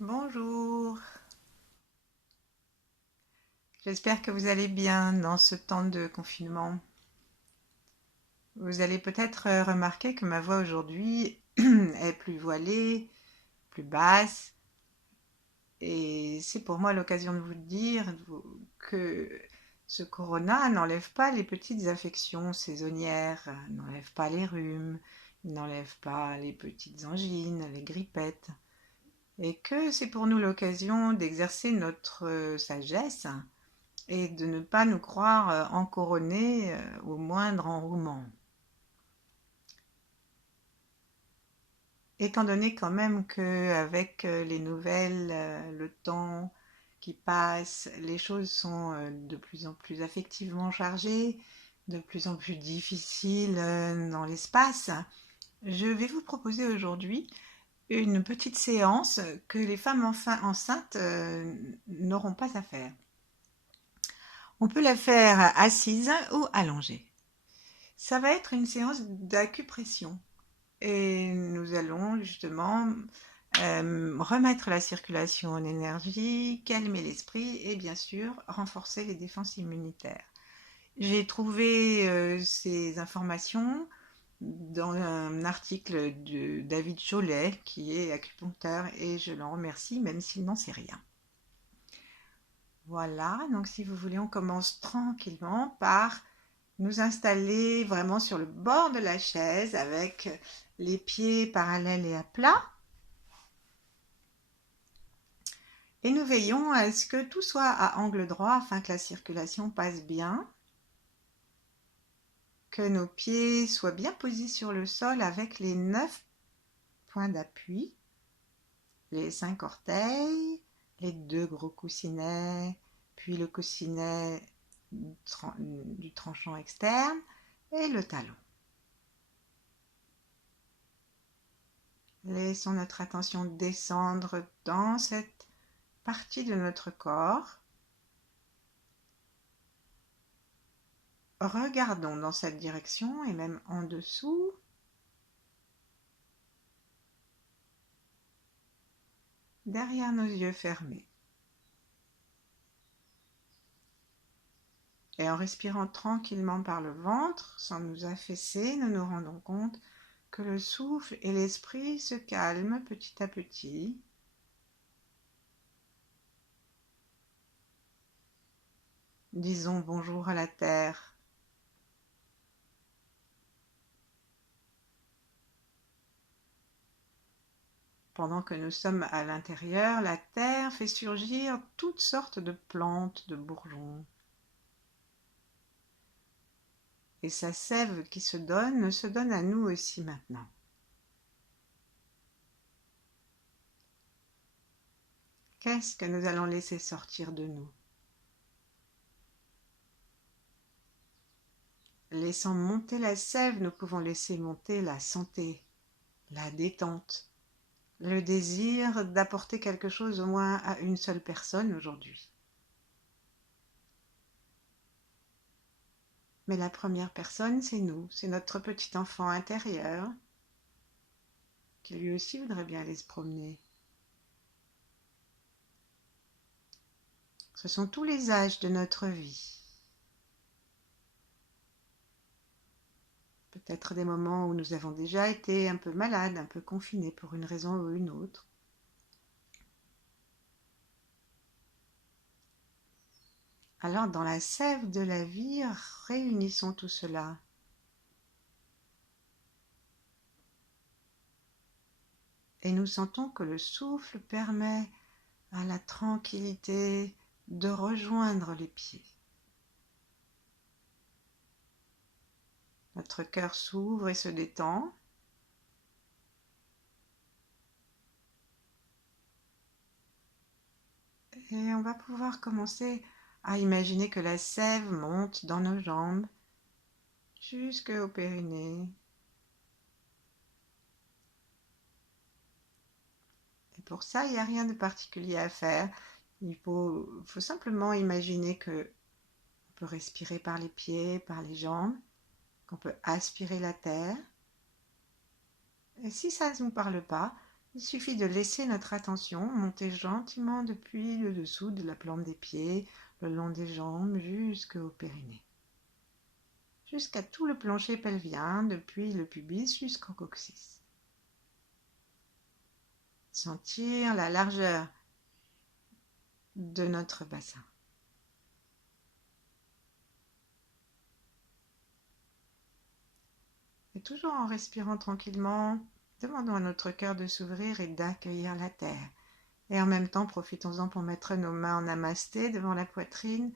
Bonjour, j'espère que vous allez bien dans ce temps de confinement. Vous allez peut-être remarquer que ma voix aujourd'hui est plus voilée, plus basse, et c'est pour moi l'occasion de vous dire que ce corona n'enlève pas les petites affections saisonnières, n'enlève pas les rhumes, n'enlève pas les petites angines, les grippettes, et que c'est pour nous l'occasion d'exercer notre sagesse et de ne pas nous croire encouronnés au moindre enrouement. Étant donné quand même qu'avec les nouvelles, le temps qui passe, les choses sont de plus en plus affectivement chargées, de plus en plus difficiles dans l'espace, je vais vous proposer aujourd'hui une petite séance que les femmes enceintes n'auront pas à faire. On peut la faire assise ou allongée. Ça va être une séance d'acupression et nous allons justement remettre la circulation en énergie, calmer l'esprit et bien sûr renforcer les défenses immunitaires. J'ai trouvé ces informations dans un article de David Cholet qui est acupuncteur et je l'en remercie même s'il n'en sait rien. Voilà, donc si vous voulez, on commence tranquillement par nous installer vraiment sur le bord de la chaise avec les pieds parallèles et à plat. Et nous veillons à ce que tout soit à angle droit afin que la circulation passe bien, que nos pieds soient bien posés sur le sol avec les 9 points d'appui, les 5 orteils, les 2 gros coussinets, puis le coussinet du tranchant externe et le talon. Laissons notre attention descendre dans cette partie de notre corps. Regardons dans cette direction et même en dessous. Derrière nos yeux fermés. Et en respirant tranquillement par le ventre, sans nous affaisser, nous nous rendons compte que le souffle et l'esprit se calment petit à petit. Disons bonjour à la terre. Pendant que nous sommes à l'intérieur, la terre fait surgir toutes sortes de plantes, de bourgeons. Et sa sève qui se donne à nous aussi maintenant. Qu'est-ce que nous allons laisser sortir de nous? Laissant monter la sève, nous pouvons laisser monter la santé, la détente, le désir d'apporter quelque chose au moins à une seule personne aujourd'hui. Mais la première personne, c'est nous, c'est notre petit enfant intérieur qui lui aussi voudrait bien aller se promener. Ce sont tous les âges de notre vie. Peut-être des moments où nous avons déjà été un peu malades, un peu confinés pour une raison ou une autre. Alors, dans la sève de la vie, réunissons tout cela. Et nous sentons que le souffle permet à la tranquillité de rejoindre les pieds. Notre cœur s'ouvre et se détend. Et on va pouvoir commencer à imaginer que la sève monte dans nos jambes jusqu'au périnée. Et pour ça, il n'y a rien de particulier à faire. Il faut simplement imaginer qu'on peut respirer par les pieds, par les jambes, qu'on peut aspirer la terre. Et si ça ne nous parle pas, Il suffit de laisser notre attention monter gentiment depuis le dessous de la plante des pieds, le long des jambes jusqu'au périnée, jusqu'à tout le plancher pelvien, depuis le pubis jusqu'au coccyx. Sentir la largeur de notre bassin. Et toujours en respirant tranquillement, demandons à notre cœur de s'ouvrir et d'accueillir la terre. Et en même temps, profitons-en pour mettre nos mains en namasté devant la poitrine,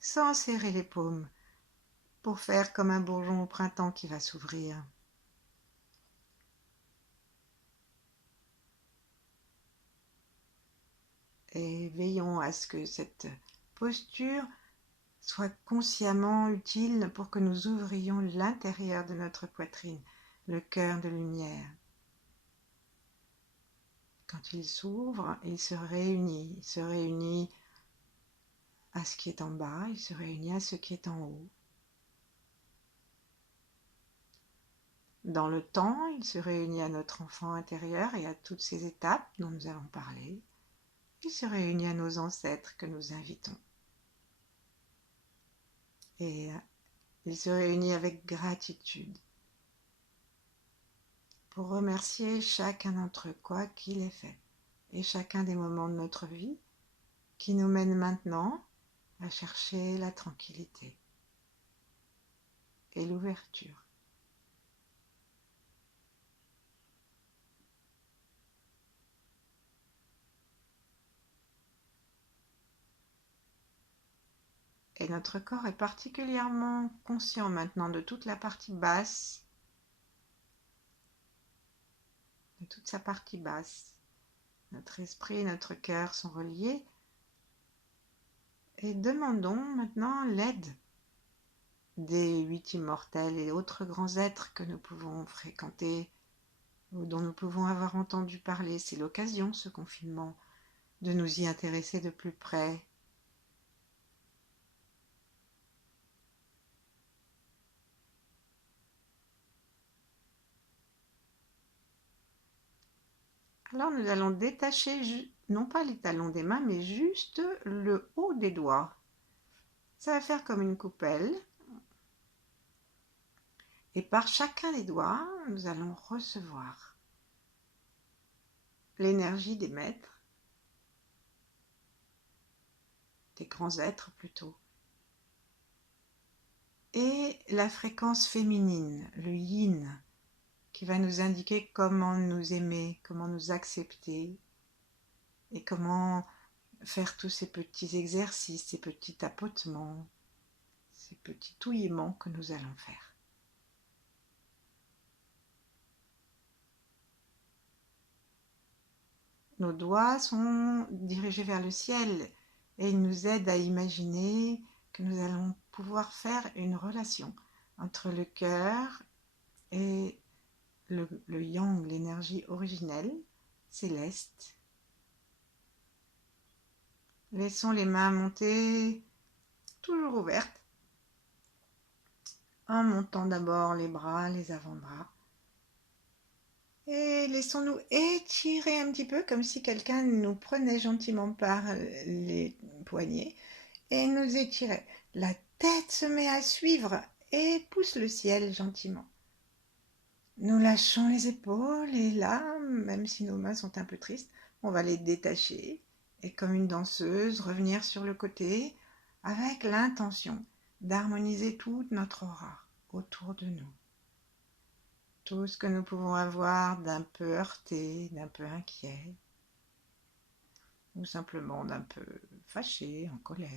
sans serrer les paumes, pour faire comme un bourgeon au printemps qui va s'ouvrir. Et veillons à ce que cette posture soit consciemment utile pour que nous ouvrions l'intérieur de notre poitrine, le cœur de lumière. Quand il s'ouvre, il se réunit à ce qui est en bas, il se réunit à ce qui est en haut. Dans le temps, il se réunit à notre enfant intérieur et à toutes ces étapes dont nous allons parler. Il se réunit à nos ancêtres que nous invitons. Et il se réunit avec gratitude pour remercier chacun d'entre eux, quoi qu'il ait fait, et chacun des moments de notre vie qui nous mènent maintenant à chercher la tranquillité et l'ouverture. Et notre corps est particulièrement conscient maintenant de toute la partie basse, de toute sa partie basse. Notre esprit et notre cœur sont reliés. Et demandons maintenant l'aide des 8 immortels et autres grands êtres que nous pouvons fréquenter ou dont nous pouvons avoir entendu parler. C'est l'occasion, ce confinement, de nous y intéresser de plus près. Alors nous allons détacher, non pas les talons des mains, mais juste le haut des doigts. Ça va faire comme une coupelle. Et par chacun des doigts, nous allons recevoir l'énergie des maîtres, des grands êtres plutôt, et la fréquence féminine, le yin, qui va nous indiquer comment nous aimer, comment nous accepter et comment faire tous ces petits exercices, ces petits tapotements, ces petits touillements que nous allons faire. Nos doigts sont dirigés vers le ciel et ils nous aident à imaginer que nous allons pouvoir faire une relation entre le cœur et le yang, l'énergie originelle, céleste. Laissons les mains monter, toujours ouvertes, en montant d'abord les bras, les avant-bras. Et laissons-nous étirer un petit peu comme si quelqu'un nous prenait gentiment par les poignets et nous étirait. La tête se met à suivre et pousse le ciel gentiment. Nous lâchons les épaules et là, même si nos mains sont un peu tristes, on va les détacher et comme une danseuse revenir sur le côté avec l'intention d'harmoniser toute notre aura autour de nous. Tout ce que nous pouvons avoir d'un peu heurté, d'un peu inquiet, ou simplement d'un peu fâché, en colère.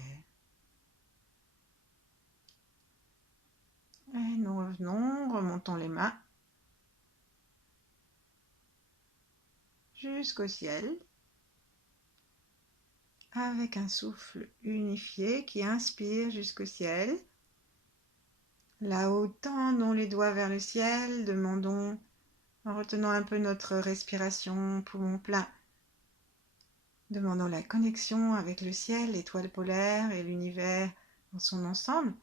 Et nous revenons, remontons les mains jusqu'au ciel, avec un souffle unifié qui inspire jusqu'au ciel. Là-haut, tendons les doigts vers le ciel, demandons, en retenant un peu notre respiration, poumon plein, demandons la connexion avec le ciel, l'étoile polaire et l'univers dans son ensemble.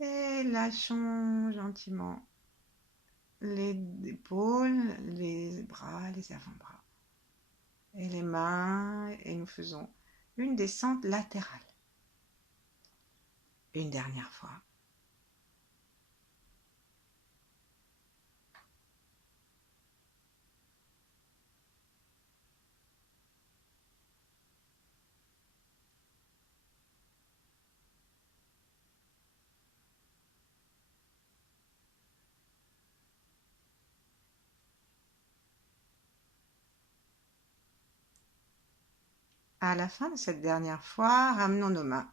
Et lâchons gentiment les épaules, les bras, les avant-bras et les mains, et nous faisons une descente latérale. Une dernière fois. À la fin de cette dernière fois, ramenons nos mains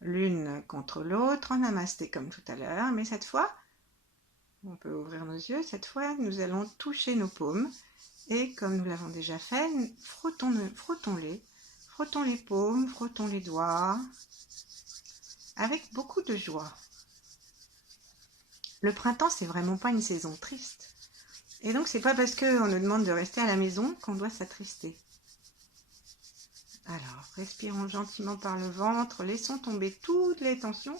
l'une contre l'autre en namasté comme tout à l'heure, mais cette fois, on peut ouvrir nos yeux, cette fois nous allons toucher nos paumes et comme nous l'avons déjà fait, frottons-les, frottons les paumes, frottons les doigts avec beaucoup de joie. Le printemps, c'est vraiment pas une saison triste. Et donc, c'est pas parce qu'on nous demande de rester à la maison qu'on doit s'attrister. Alors, respirons gentiment par le ventre, laissons tomber toutes les tensions.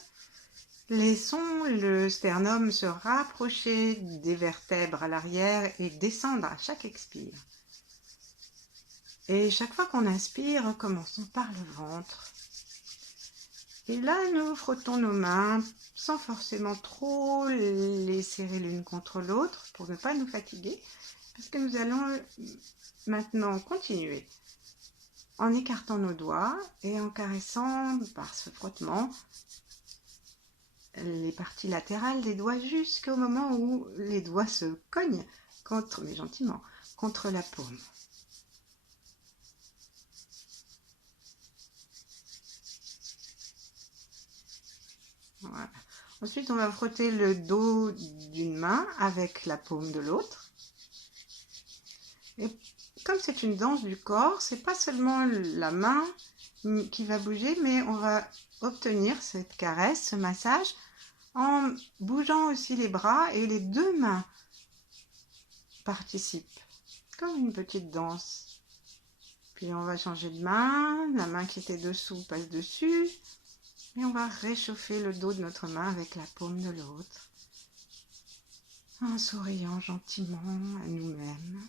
Laissons le sternum se rapprocher des vertèbres à l'arrière et descendre à chaque expire. Et chaque fois qu'on inspire, recommençons par le ventre. Et là, nous frottons nos mains sans forcément trop les serrer l'une contre l'autre pour ne pas nous fatiguer, parce que nous allons maintenant continuer en écartant nos doigts et en caressant par ce frottement les parties latérales des doigts jusqu'au moment où les doigts se cognent contre, mais gentiment, contre la paume. Voilà. Ensuite, on va frotter le dos d'une main avec la paume de l'autre. Et comme c'est une danse du corps, c'est pas seulement la main qui va bouger, mais on va obtenir cette caresse, ce massage, en bougeant aussi les bras et les deux mains participent, comme une petite danse. Puis on va changer de main, la main qui était dessous passe dessus, et on va réchauffer le dos de notre main avec la paume de l'autre, en souriant gentiment à nous-mêmes.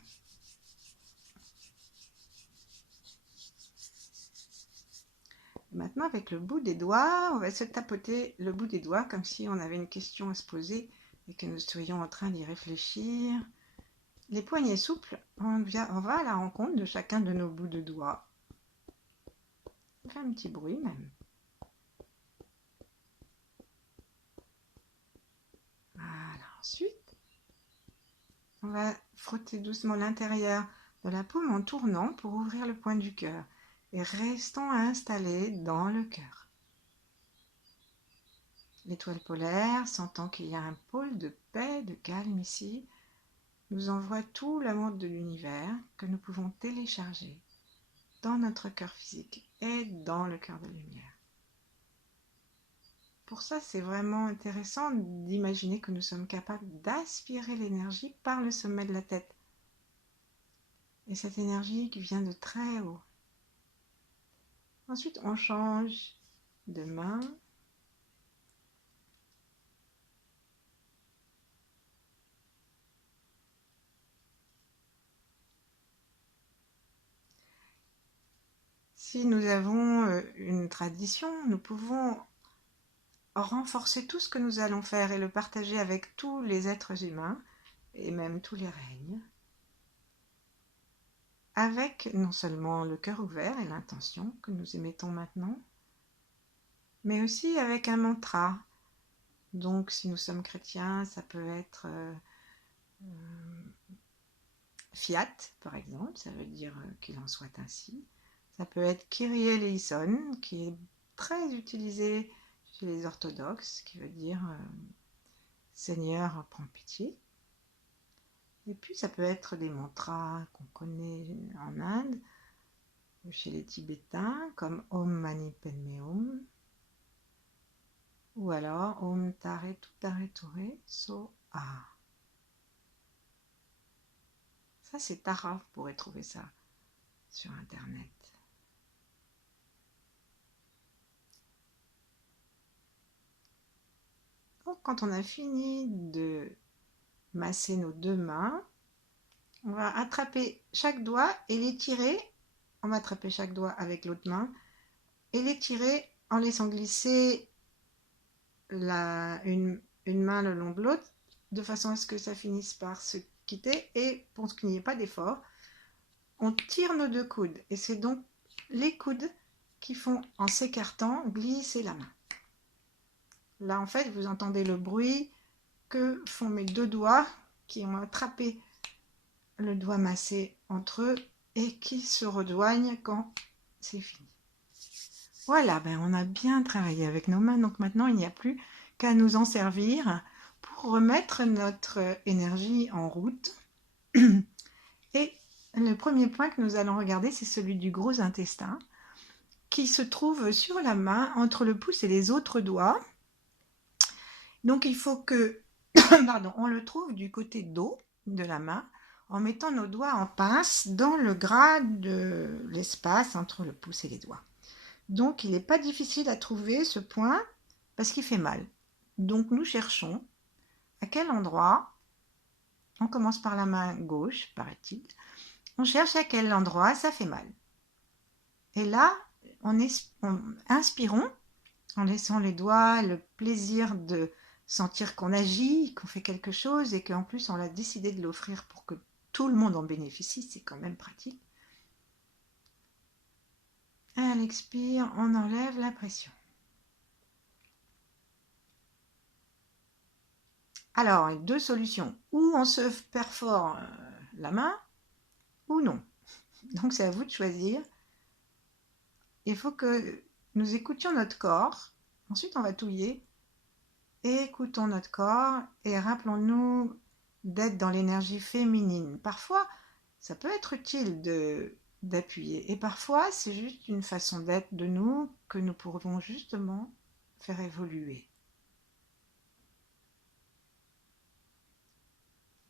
Maintenant, avec le bout des doigts, on va se tapoter le bout des doigts comme si on avait une question à se poser et que nous serions en train d'y réfléchir. Les poignets souples, on va à la rencontre de chacun de nos bouts de doigts. On fait un petit bruit même. Voilà, ensuite, on va frotter doucement l'intérieur de la paume en tournant pour ouvrir le point du cœur. Et restons installés dans le cœur. L'étoile polaire, sentant qu'il y a un pôle de paix, de calme ici, nous envoie tout l'amour de l'univers que nous pouvons télécharger dans notre cœur physique et dans le cœur de lumière. Pour ça, c'est vraiment intéressant d'imaginer que nous sommes capables d'aspirer l'énergie par le sommet de la tête. Et cette énergie qui vient de très haut. Ensuite, on change de main. Si nous avons une tradition, nous pouvons renforcer tout ce que nous allons faire et le partager avec tous les êtres humains et même tous les règnes, avec non seulement le cœur ouvert et l'intention que nous émettons maintenant, mais aussi avec un mantra. Donc si nous sommes chrétiens, ça peut être Fiat, par exemple, ça veut dire qu'il en soit ainsi. Ça peut être Kyrie eleison, qui est très utilisé chez les orthodoxes, qui veut dire Seigneur, prends pitié. Et puis ça peut être des mantras qu'on connaît en Inde, ou chez les Tibétains, comme Om Mani Padme Hum, ou alors Om Tare Tutare Ture So A. Ça c'est Tara, vous pourrez trouver ça sur internet. Donc quand on a fini de masser nos deux mains. On va attraper chaque doigt et les tirer. On va attraper chaque doigt avec l'autre main et les tirer en laissant glisser une main le long de l'autre, de façon à ce que ça finisse par se quitter. Et pour qu'il n'y ait pas d'effort, on tire nos deux coudes. Et c'est donc les coudes qui font, en s'écartant, glisser la main. Là, en fait, vous entendez le bruit que font mes deux doigts qui ont attrapé le doigt massé entre eux et qui se rejoignent quand c'est fini. Voilà, ben on a bien travaillé avec nos mains, donc maintenant il n'y a plus qu'à nous en servir pour remettre notre énergie en route. Et le premier point que nous allons regarder, c'est celui du gros intestin, qui se trouve sur la main entre le pouce et les autres doigts. Donc il faut que on le trouve du côté dos de la main en mettant nos doigts en pince dans le gras de l'espace entre le pouce et les doigts. Donc il n'est pas difficile à trouver ce point parce qu'il fait mal. Donc nous cherchons à quel endroit, on commence par la main gauche, paraît-il, on cherche à quel endroit ça fait mal. Et là, inspirons en laissant les doigts le plaisir de sentir qu'on agit, qu'on fait quelque chose et qu'en plus on a décidé de l'offrir pour que tout le monde en bénéficie, c'est quand même pratique. Et à l'expire, on enlève la pression. Alors, deux solutions. Ou on se perfore la main, ou non. Donc c'est à vous de choisir. Il faut que nous écoutions notre corps. Ensuite, on va touiller. Écoutons notre corps et rappelons-nous d'être dans l'énergie féminine. Parfois, ça peut être utile d'appuyer. Et parfois, c'est juste une façon d'être de nous que nous pourrons justement faire évoluer.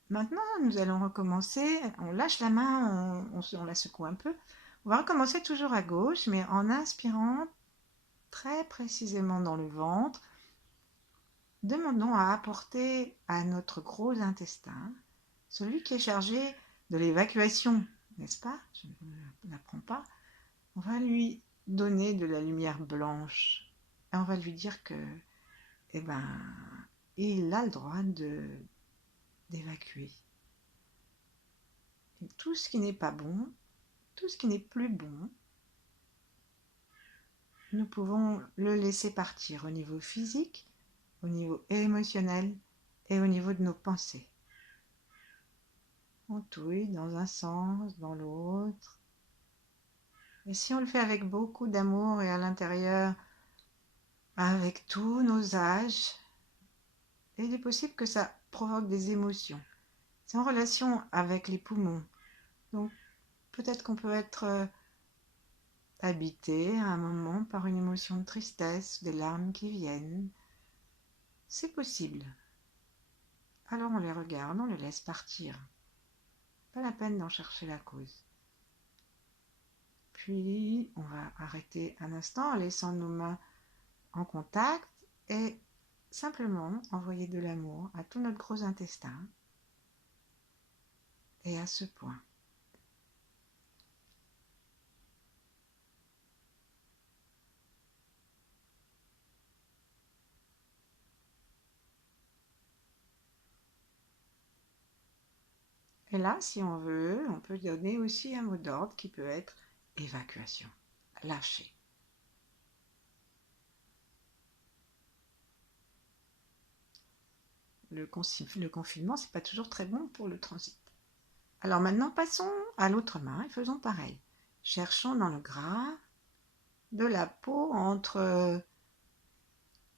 Maintenant, nous allons recommencer. On lâche la main, on la secoue un peu. On va recommencer toujours à gauche, mais en inspirant très précisément dans le ventre. Demandons à apporter à notre gros intestin, celui qui est chargé de l'évacuation, n'est-ce pas? Je ne l'apprends pas. On va lui donner de la lumière blanche. Et on va lui dire que, eh ben, il a le droit d'évacuer. Et tout ce qui n'est pas bon, tout ce qui n'est plus bon, nous pouvons le laisser partir au niveau physique, au niveau émotionnel et au niveau de nos pensées. On touille dans un sens, dans l'autre. Et si on le fait avec beaucoup d'amour et à l'intérieur, avec tous nos âges, il est possible que ça provoque des émotions. C'est en relation avec les poumons. Donc peut-être qu'on peut être habité à un moment par une émotion de tristesse, des larmes qui viennent. C'est possible. Alors on les regarde, on les laisse partir. Pas la peine d'en chercher la cause. Puis on va arrêter un instant en laissant nos mains en contact et simplement envoyer de l'amour à tout notre gros intestin et à ce point. Et là, si on veut, on peut donner aussi un mot d'ordre qui peut être évacuation, lâcher. Le confinement, c'est pas toujours très bon pour le transit. Alors maintenant, passons à l'autre main et faisons pareil. Cherchons dans le gras de la peau entre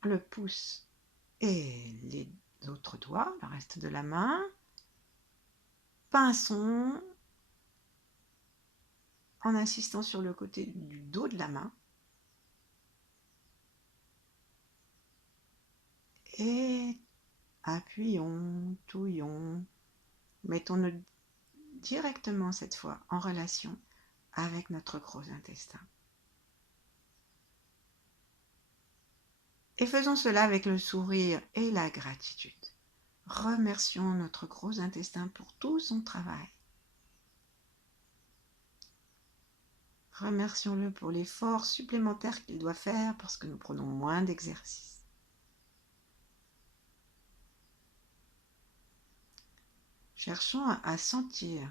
le pouce et les autres doigts, le reste de la main. Pinçons en insistant sur le côté du dos de la main. Et appuyons, touillons, mettons-nous directement cette fois en relation avec notre gros intestin. Et faisons cela avec le sourire et la gratitude. Remercions notre gros intestin pour tout son travail. Remercions-le pour l'effort supplémentaire qu'il doit faire parce que nous prenons moins d'exercice. Cherchons à sentir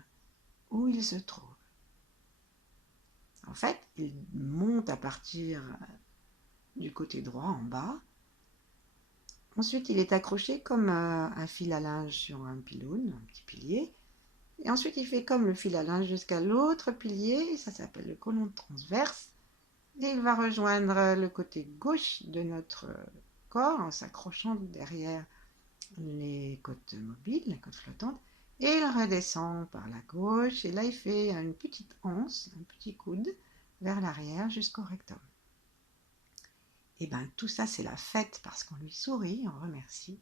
où il se trouve. En fait, il monte à partir du côté droit en bas. Ensuite, il est accroché comme un fil à linge sur un pylône, un petit pilier. Et ensuite, il fait comme le fil à linge jusqu'à l'autre pilier, ça s'appelle le côlon transverse. Et il va rejoindre le côté gauche de notre corps en s'accrochant derrière les côtes mobiles, les côtes flottantes. Et il redescend par la gauche. Et là, il fait une petite anse, un petit coude vers l'arrière jusqu'au rectum. Et bien, tout ça, c'est la fête parce qu'on lui sourit, on remercie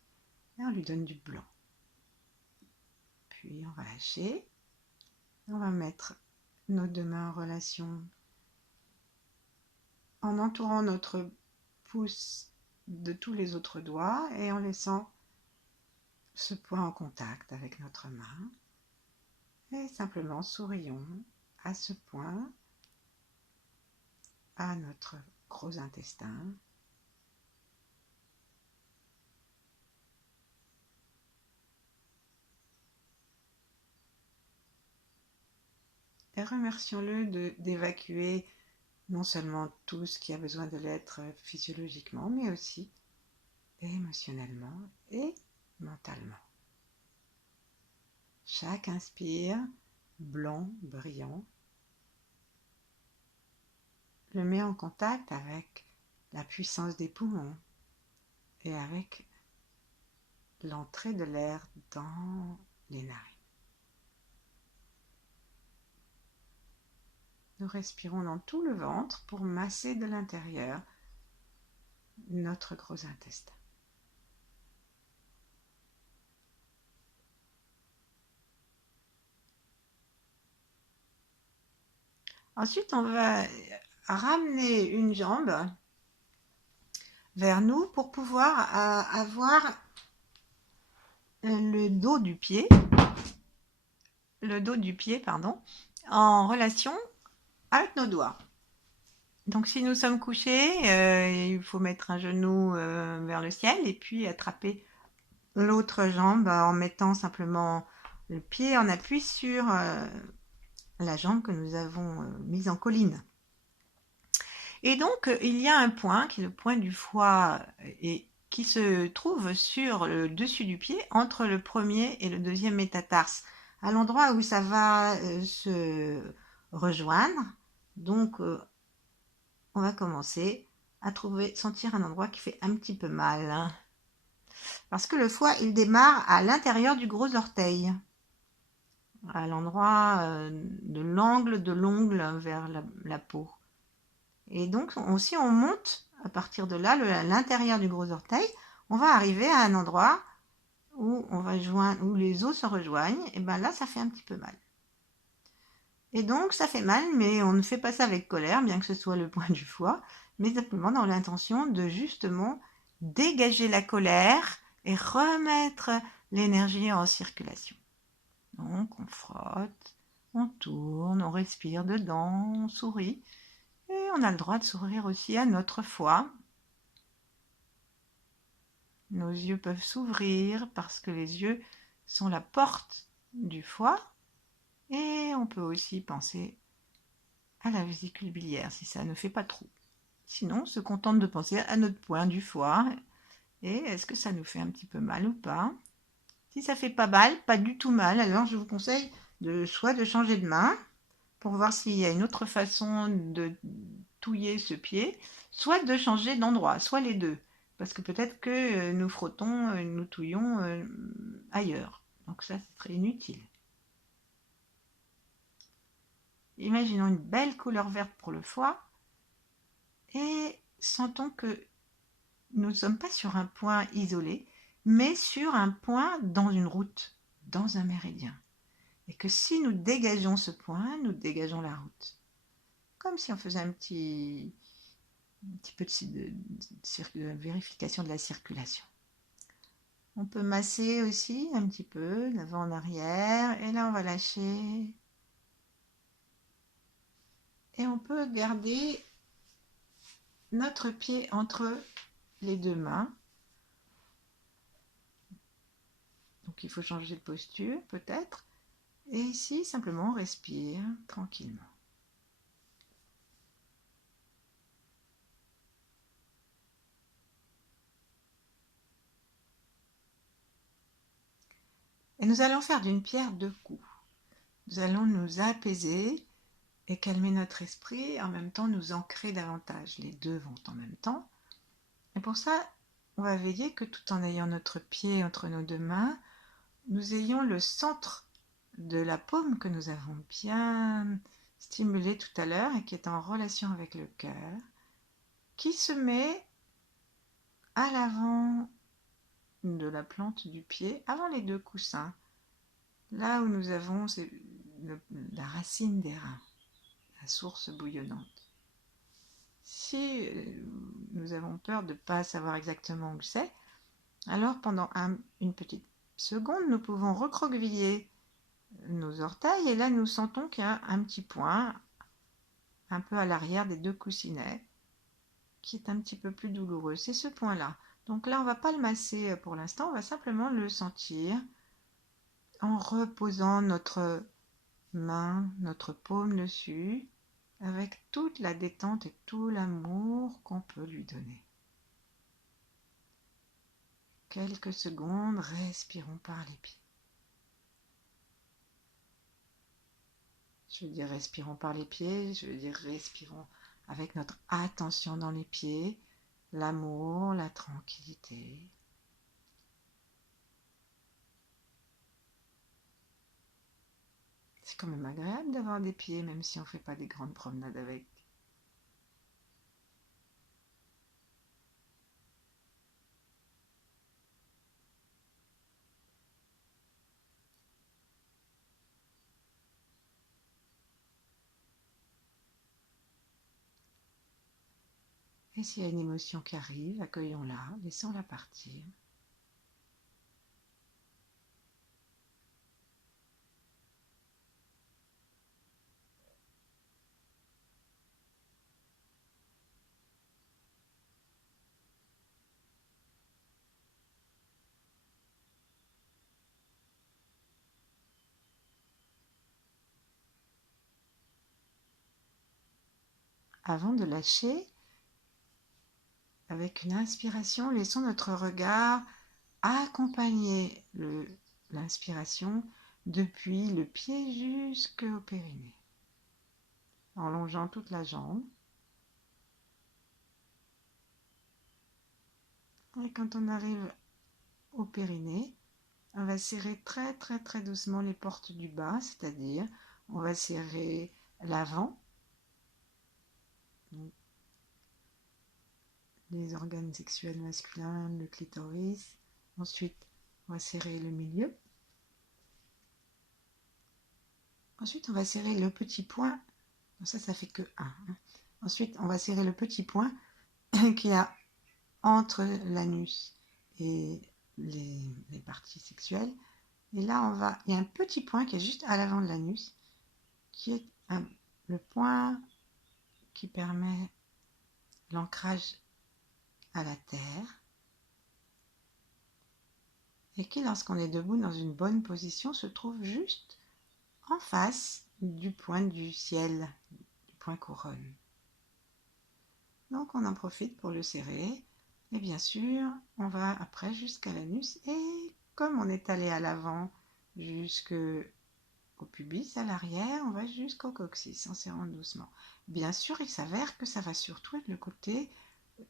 et on lui donne du blanc. Puis, on va lâcher. On va mettre nos deux mains en relation en entourant notre pouce de tous les autres doigts et en laissant ce point en contact avec notre main. Et simplement sourions à ce point, à notre gros intestin. Et remercions-le d'évacuer non seulement tout ce qui a besoin de l'être physiologiquement, mais aussi émotionnellement et mentalement. Chaque inspire, blanc, brillant, le met en contact avec la puissance des poumons et avec l'entrée de l'air dans les narines. Nous respirons dans tout le ventre pour masser de l'intérieur notre gros intestin. Ensuite, on va ramener une jambe vers nous pour pouvoir avoir le dos du pied, en relation avec nos doigts. Donc si nous sommes couchés, il faut mettre un genou vers le ciel et puis attraper l'autre jambe en mettant simplement le pied en appui sur la jambe que nous avons mise en colline. Et donc il y a un point qui est le point du foie et qui se trouve sur le dessus du pied entre le premier et le deuxième métatarse, à l'endroit où ça va se rejoindre. Donc on va commencer à sentir un endroit qui fait un petit peu mal. Parce que le foie, il démarre à l'intérieur du gros orteil, à l'endroit de l'angle de l'ongle vers la peau. Et donc, si on monte à partir de là, à l'intérieur du gros orteil, on va arriver à un endroit où où les os se rejoignent, et bien là, ça fait un petit peu mal. Et donc, ça fait mal, mais on ne fait pas ça avec colère, bien que ce soit le point du foie, mais simplement dans l'intention de justement dégager la colère et remettre l'énergie en circulation. Donc, on frotte, on tourne, on respire dedans, on sourit. Et on a le droit de sourire aussi à notre foie. Nos yeux peuvent s'ouvrir parce que les yeux sont la porte du foie. Et on peut aussi penser à la vésicule biliaire si ça ne fait pas trop. Sinon, on se contente de penser à notre point du foie. Et est-ce que ça nous fait un petit peu mal ou pas? Si ça fait pas mal, pas du tout mal, alors je vous conseille soit de changer de main pour voir s'il y a une autre façon de touiller ce pied, soit de changer d'endroit, soit les deux. Parce que peut-être que nous frottons, nous touillons ailleurs. Donc ça, ce serait inutile. Imaginons une belle couleur verte pour le foie et sentons que nous ne sommes pas sur un point isolé, mais sur un point dans une route, dans un méridien. Et que si nous dégageons ce point, nous dégageons la route. Comme si on faisait un petit peu de vérification de la circulation. On peut masser aussi un petit peu, d'avant en arrière. Et là, on va lâcher. Et on peut garder notre pied entre les deux mains. Donc, il faut changer de posture, peut-être. Et ici, simplement, on respire tranquillement. Et nous allons faire d'une pierre deux coups. Nous allons nous apaiser et calmer notre esprit, en même temps nous ancrer davantage. Les deux vont en même temps. Et pour ça, on va veiller que tout en ayant notre pied entre nos deux mains, nous ayons le centre de la paume que nous avons bien stimulé tout à l'heure et qui est en relation avec le cœur, qui se met à l'avant de la plante du pied, avant les deux coussins, là où nous avons la racine des reins, la source bouillonnante. Si nous avons peur de ne pas savoir exactement où c'est, alors pendant une petite seconde, nous pouvons recroqueviller nos orteils et là nous sentons qu'il y a un petit point un peu à l'arrière des deux coussinets qui est un petit peu plus douloureux. C'est ce point-là. Donc là, on ne va pas le masser pour l'instant, on va simplement le sentir en reposant notre main, notre paume dessus, avec toute la détente et tout l'amour qu'on peut lui donner. Quelques secondes, respirons par les pieds. Je veux dire respirons par les pieds, je veux dire respirons avec notre attention dans les pieds, l'amour, la tranquillité. C'est quand même agréable d'avoir des pieds, même si on ne fait pas des grandes promenades avec. Et s'il y a une émotion qui arrive, accueillons-la, laissons-la partir. Avant de lâcher, avec une inspiration, laissons notre regard accompagner l'inspiration depuis le pied jusqu'au périnée, en longeant toute la jambe. Et quand on arrive au périnée, on va serrer très très très doucement les portes du bas, c'est-à-dire on va serrer l'avant, donc les organes sexuels masculins, le clitoris. Ensuite, on va serrer le milieu. Ensuite, on va serrer le petit point. Ça fait que 1. Ensuite, on va serrer le petit point qu'il y a entre l'anus et les parties sexuelles. Et là, il y a un petit point qui est juste à l'avant de l'anus, qui est le point qui permet l'ancrage à la terre et qui, lorsqu'on est debout dans une bonne position, se trouve juste en face du point du ciel, du point couronne. Donc on en profite pour le serrer et bien sûr on va après jusqu'à l'anus et comme on est allé à l'avant jusqu'au pubis, à l'arrière on va jusqu'au coccyx en serrant doucement. Bien sûr il s'avère que ça va surtout être le côté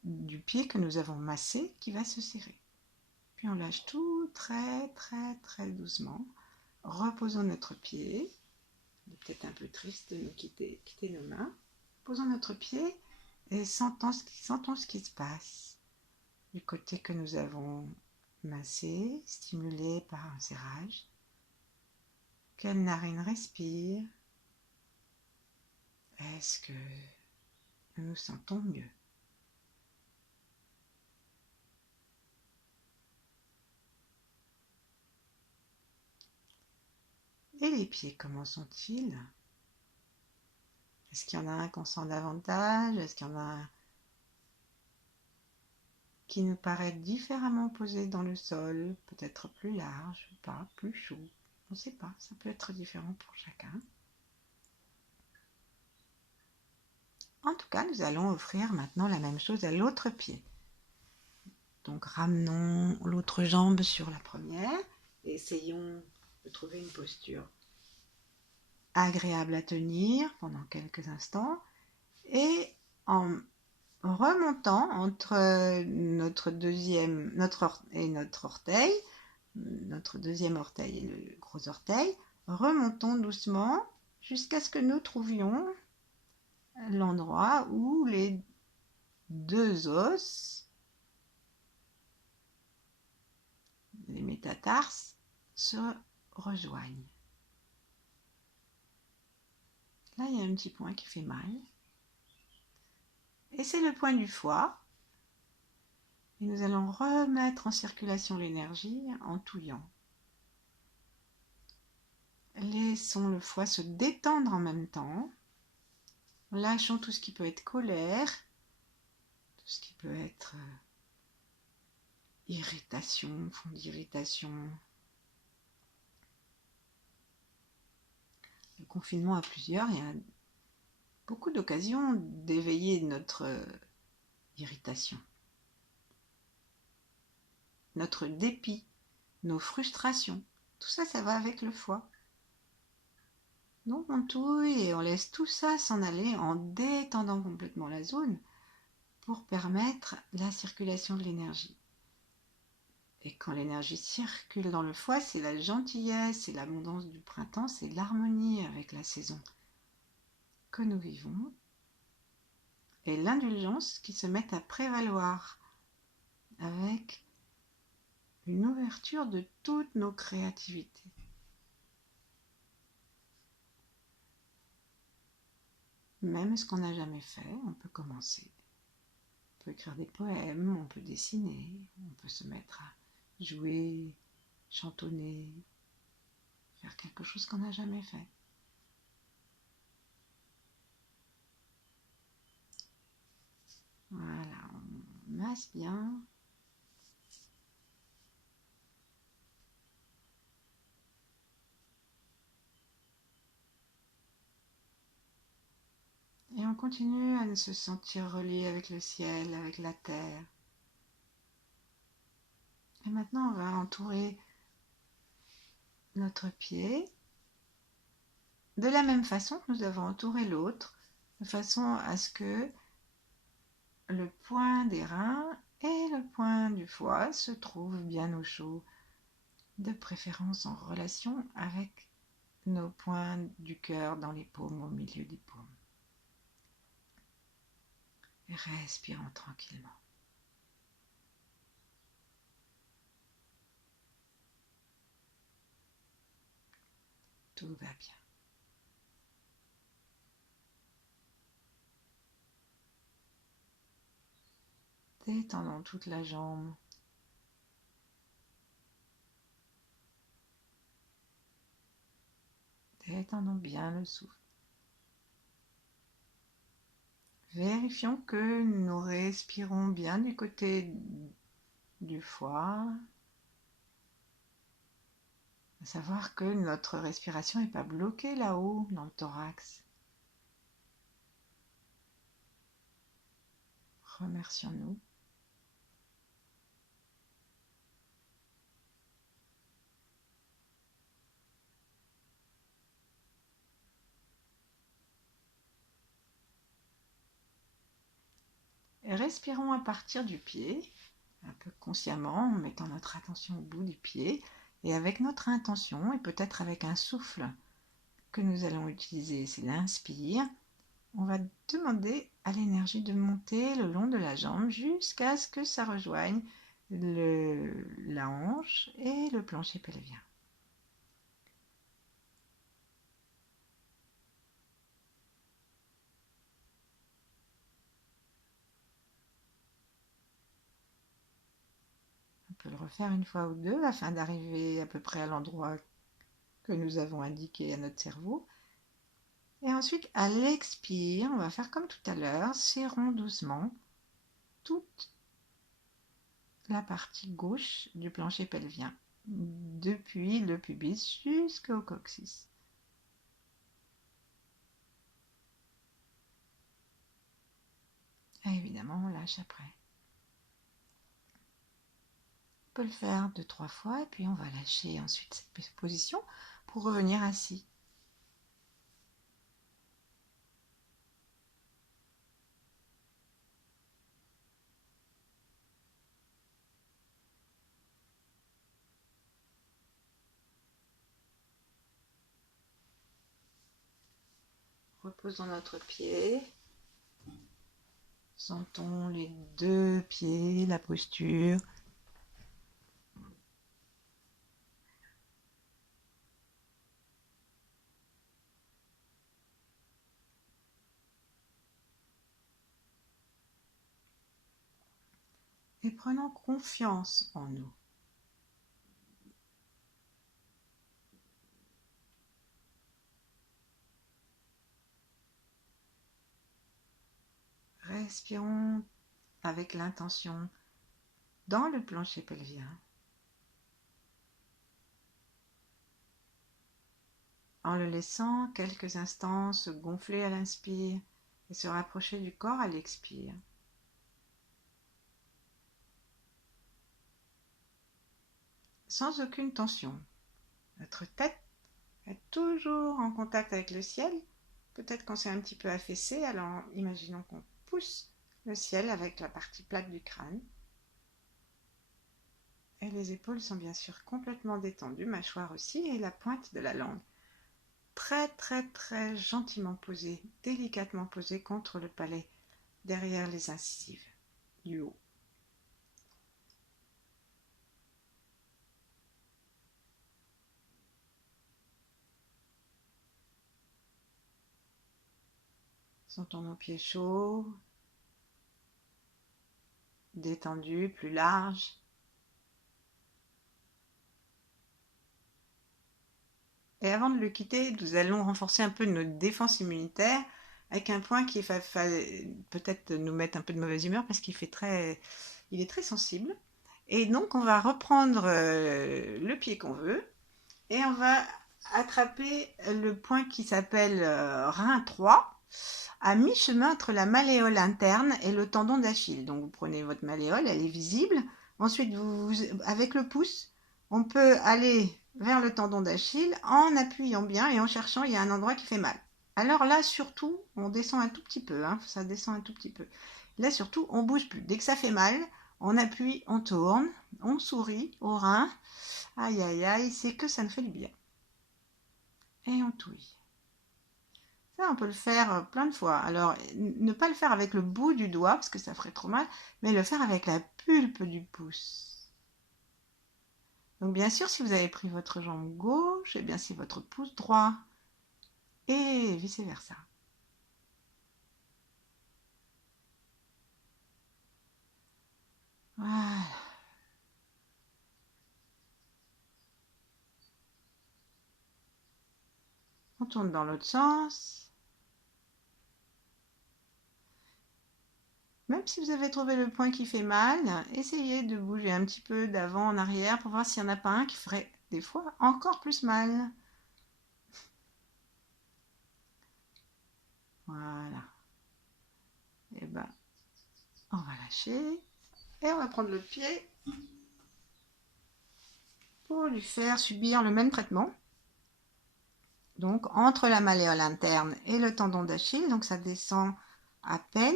du pied que nous avons massé qui va se serrer. Puis on lâche tout très très très doucement. Reposons notre pied. Il est peut-être un peu triste de nous quitter nos mains. Posons notre pied et sentons ce qui se passe du côté que nous avons massé, stimulé par un serrage. Quelle narine respire? Est-ce que nous nous sentons mieux? Et les pieds, comment sont-ils? Est-ce qu'il y en a un qu'on sent davantage? Est-ce qu'il y en a un qui nous paraît différemment posé dans le sol, peut-être plus large, pas plus chaud? On ne sait pas, ça peut être différent pour chacun. En tout cas, nous allons offrir maintenant la même chose à l'autre pied. Donc ramenons l'autre jambe sur la première et essayons de trouver une posture agréable à tenir pendant quelques instants et en remontant entre notre orteil, notre deuxième orteil et le gros orteil, remontons doucement jusqu'à ce que nous trouvions l'endroit où les deux os, les métatarses, se rejoignent. Là, il y a un petit point qui fait mal. Et c'est le point du foie. Et nous allons remettre en circulation l'énergie en touillant. Laissons le foie se détendre en même temps. Lâchons tout ce qui peut être colère, tout ce qui peut être irritation, fond d'irritation. Le confinement à plusieurs, il y a beaucoup d'occasions d'éveiller notre irritation, notre dépit, nos frustrations. Tout ça, ça va avec le foie. Donc on touille et on laisse tout ça s'en aller en détendant complètement la zone pour permettre la circulation de l'énergie. Et quand l'énergie circule dans le foie, c'est la gentillesse, c'est l'abondance du printemps, c'est l'harmonie avec la saison que nous vivons et l'indulgence qui se met à prévaloir avec une ouverture de toutes nos créativités. Même ce qu'on n'a jamais fait, on peut commencer. On peut écrire des poèmes, on peut dessiner, on peut se mettre à jouer, chantonner, faire quelque chose qu'on n'a jamais fait. Voilà, on masse bien. Et on continue à se sentir relié avec le ciel, avec la terre. Et maintenant, on va entourer notre pied de la même façon que nous avons entouré l'autre, de façon à ce que le point des reins et le point du foie se trouvent bien au chaud, de préférence en relation avec nos points du cœur dans les paumes, au milieu des paumes. Et respirons tranquillement. Tout va bien. Détendons toute la jambe. Détendons bien le souffle. Vérifions que nous respirons bien du côté du foie. À savoir que notre respiration n'est pas bloquée là-haut dans le thorax. Remercions-nous. Et respirons à partir du pied, un peu consciemment, en mettant notre attention au bout du pied et avec notre intention et peut-être avec un souffle que nous allons utiliser, c'est l'inspire. On va demander à l'énergie de monter le long de la jambe jusqu'à ce que ça rejoigne la hanche et le plancher pelvien. On peut le refaire une fois ou deux afin d'arriver à peu près à l'endroit que nous avons indiqué à notre cerveau. Et ensuite, à l'expire, on va faire comme tout à l'heure, serrons doucement toute la partie gauche du plancher pelvien, depuis le pubis jusqu'au coccyx. Et évidemment, on lâche après. On peut le faire 2-3 fois et puis on va lâcher ensuite cette position pour revenir assis. Reposons notre pied. Sentons les deux pieds, la posture. Et prenons confiance en nous. Respirons avec l'intention dans le plancher pelvien, en le laissant quelques instants se gonfler à l'inspire et se rapprocher du corps à l'expire. Sans aucune tension. Notre tête est toujours en contact avec le ciel. Peut-être qu'on s'est un petit peu affaissé, alors imaginons qu'on pousse le ciel avec la partie plate du crâne. Et les épaules sont bien sûr complètement détendues, mâchoire aussi, et la pointe de la langue. Très très très gentiment posée, délicatement posée contre le palais, derrière les incisives du haut. Sentons nos pieds chauds, détendus, plus larges. Et avant de le quitter, nous allons renforcer un peu notre défense immunitaire avec un point qui va peut-être nous mettre un peu de mauvaise humeur parce qu'il est très sensible. Et donc on va reprendre le pied qu'on veut et on va attraper le point qui s'appelle rein 3 à mi-chemin entre la malléole interne et le tendon d'Achille. Donc vous prenez votre malléole, elle est visible. Ensuite, avec le pouce, on peut aller vers le tendon d'Achille en appuyant bien et en cherchant, il y a un endroit qui fait mal. Alors là, surtout, on descend un tout petit peu, hein, ça descend un tout petit peu. Là, surtout, on bouge plus. Dès que ça fait mal, on appuie, on tourne, on sourit au rein. Aïe, aïe, aïe, c'est que ça nous fait du bien. Et on touille. Ça, on peut le faire plein de fois. Alors, ne pas le faire avec le bout du doigt, parce que ça ferait trop mal, mais le faire avec la pulpe du pouce. Donc, bien sûr, si vous avez pris votre jambe gauche, et bien c'est votre pouce droit. Et vice-versa. Voilà. On tourne dans l'autre sens. Même si vous avez trouvé le point qui fait mal, essayez de bouger un petit peu d'avant en arrière pour voir s'il n'y en a pas un qui ferait des fois encore plus mal. Voilà. Et ben, on va lâcher et on va prendre le pied pour lui faire subir le même traitement. Donc entre la malléole interne et le tendon d'Achille, donc ça descend à peine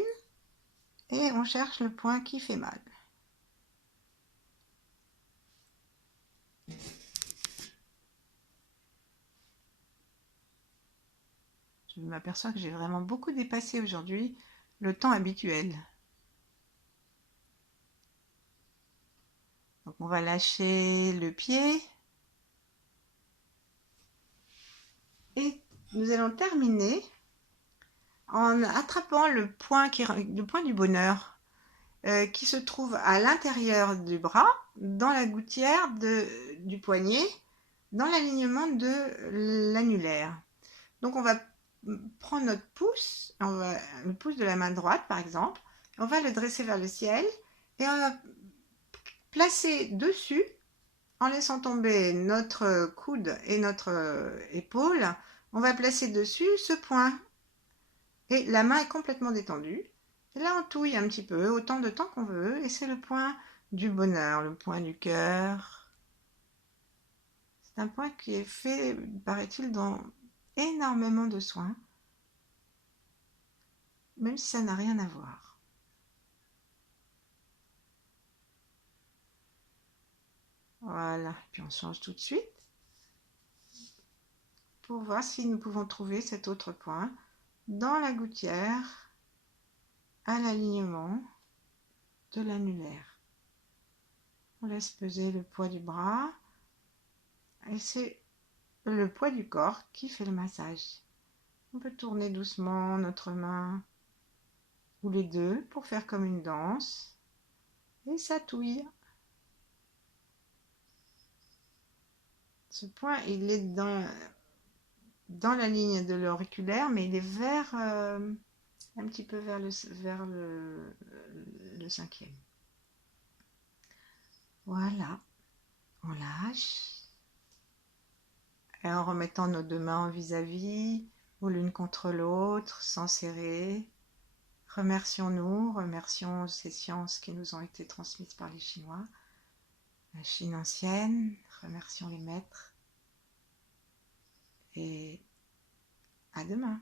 et on cherche le point qui fait mal. Je m'aperçois que j'ai vraiment beaucoup dépassé aujourd'hui le temps habituel. Donc on va lâcher le pied et nous allons terminer en attrapant le point du bonheur qui se trouve à l'intérieur du bras, dans la gouttière du poignet, dans l'alignement de l'annulaire. Donc on va prendre notre pouce, le pouce de la main droite par exemple, on va le dresser vers le ciel et on va placer dessus, en laissant tomber notre coude et notre épaule, on va placer dessus ce point. Et la main est complètement détendue. Et là, on touille un petit peu, autant de temps qu'on veut, et c'est le point du bonheur, le point du cœur. C'est un point qui est fait, paraît-il, dans énormément de soins, même si ça n'a rien à voir. Voilà, puis on change tout de suite pour voir si nous pouvons trouver cet autre point dans la gouttière à l'alignement de l'annulaire. On laisse peser le poids du bras et c'est le poids du corps qui fait le massage. On peut tourner doucement notre main ou les deux pour faire comme une danse et ça touille. Ce point, il est dans la ligne de l'auriculaire, mais il est vers, un petit peu vers le cinquième. Voilà, on lâche. Et en remettant nos deux mains en vis-à-vis, ou l'une contre l'autre, sans serrer. Remercions-nous, remercions ces sciences qui nous ont été transmises par les Chinois, la Chine ancienne, remercions les maîtres et à demain.